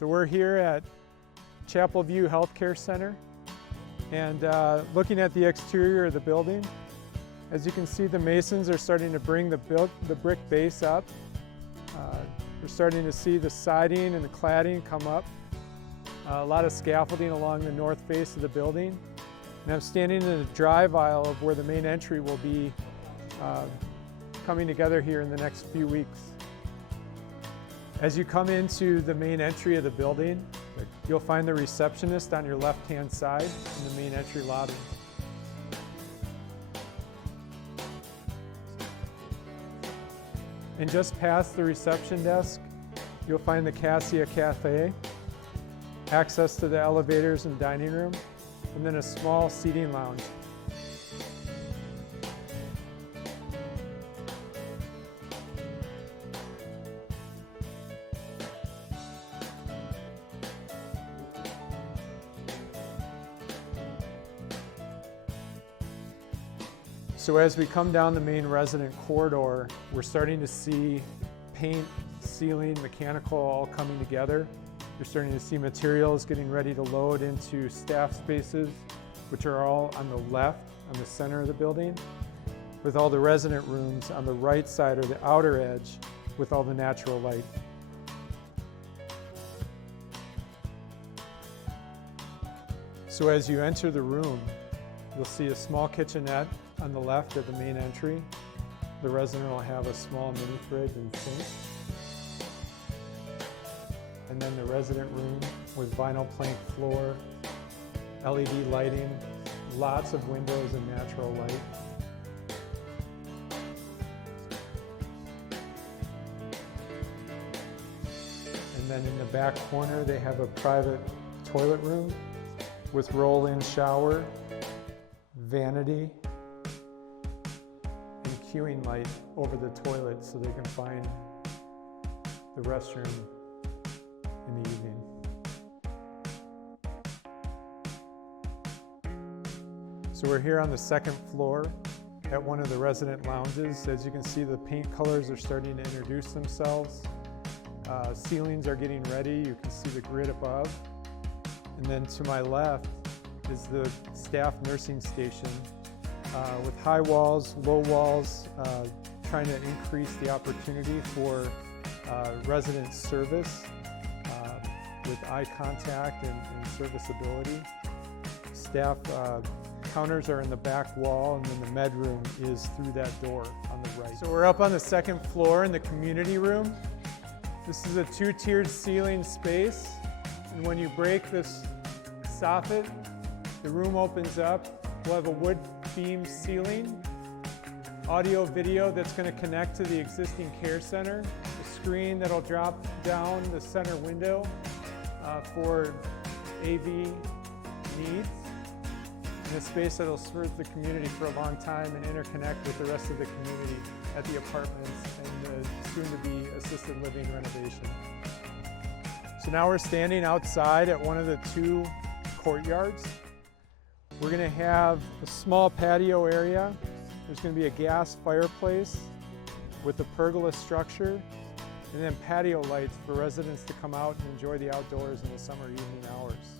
So we're here at Chapel View Healthcare Center and looking at the exterior of the building. As you can see, the masons are starting to bring the brick base up. We're starting to see the siding and the cladding come up. A lot of scaffolding along the north face of the building. And I'm standing in the drive aisle of where the main entry will be coming together here in the next few weeks. As you come into the main entry of the building, you'll find the receptionist on your left-hand side in the main entry lobby. And just past the reception desk, you'll find the Cassia Cafe, access to the elevators and dining room, and then a small seating lounge. So as we come down the main resident corridor, we're starting to see paint, ceiling, mechanical all coming together. You're starting to see materials getting ready to load into staff spaces, which are all on the left, on the center of the building, with all the resident rooms on the right side or the outer edge with all the natural light. So as you enter the room, you'll see a small kitchenette on the left of the main entry. The resident will have a small mini fridge and sink. And then the resident room with vinyl plank floor, LED lighting, lots of windows and natural light. And then in the back corner, they have a private toilet room with roll-in shower, vanity, and queuing light over the toilet so they can find the restroom in the evening. So we're here on the second floor at one of the resident lounges. As you can see, the paint colors are starting to introduce themselves. Ceilings are getting ready. You can see the grid above. And then to my left is the staff nursing station with high walls, low walls, trying to increase the opportunity for resident service with eye contact and serviceability. Staff counters are in the back wall, and then the med room is through that door on the right. So we're up on the second floor in the community room. This is a two-tiered ceiling space, and when you break this soffit, the room opens up. We'll have a wood beam ceiling, audio video that's going to connect to the existing care center, a screen that'll drop down the center window for AV needs, and a space that'll serve the community for a long time and interconnect with the rest of the community at the apartments and the soon-to-be assisted living renovation. So now we're standing outside at one of the two courtyards. We're going to have a small patio area. There's going to be a gas fireplace with a pergola structure, and then patio lights for residents to come out and enjoy the outdoors in the summer evening hours.